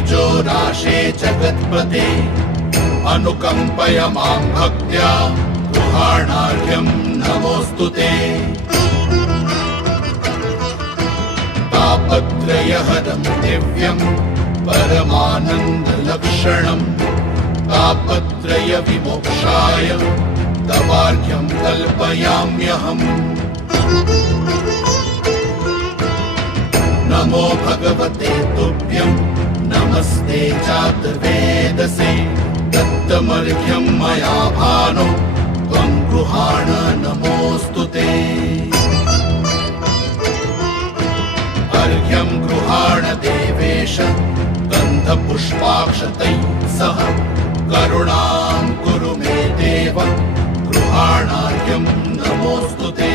तेजोराशे जगत्पते अनुकम्पय मां भक्त्या गृहाणार्घ्यं नमोऽस्तु ते। तापत्रयहरं दिव्यं परमानन्दलक्षणं तापत्रय विमोक्षाय तवार्घ्यं कल्पयाम्यहम्। नमो भगवते तुभ्यं नमस्ते चातुर्वेदसे दत्तमर्घ्यं मया भानो त्वं गृहाण नमोऽस्तु ते। अर्घ्यं गृहाण देवेश गन्धपुष्पाक्षतैः सह करुणां कुरु मे देव गृहाणार्घ्यं नमोऽस्तु ते।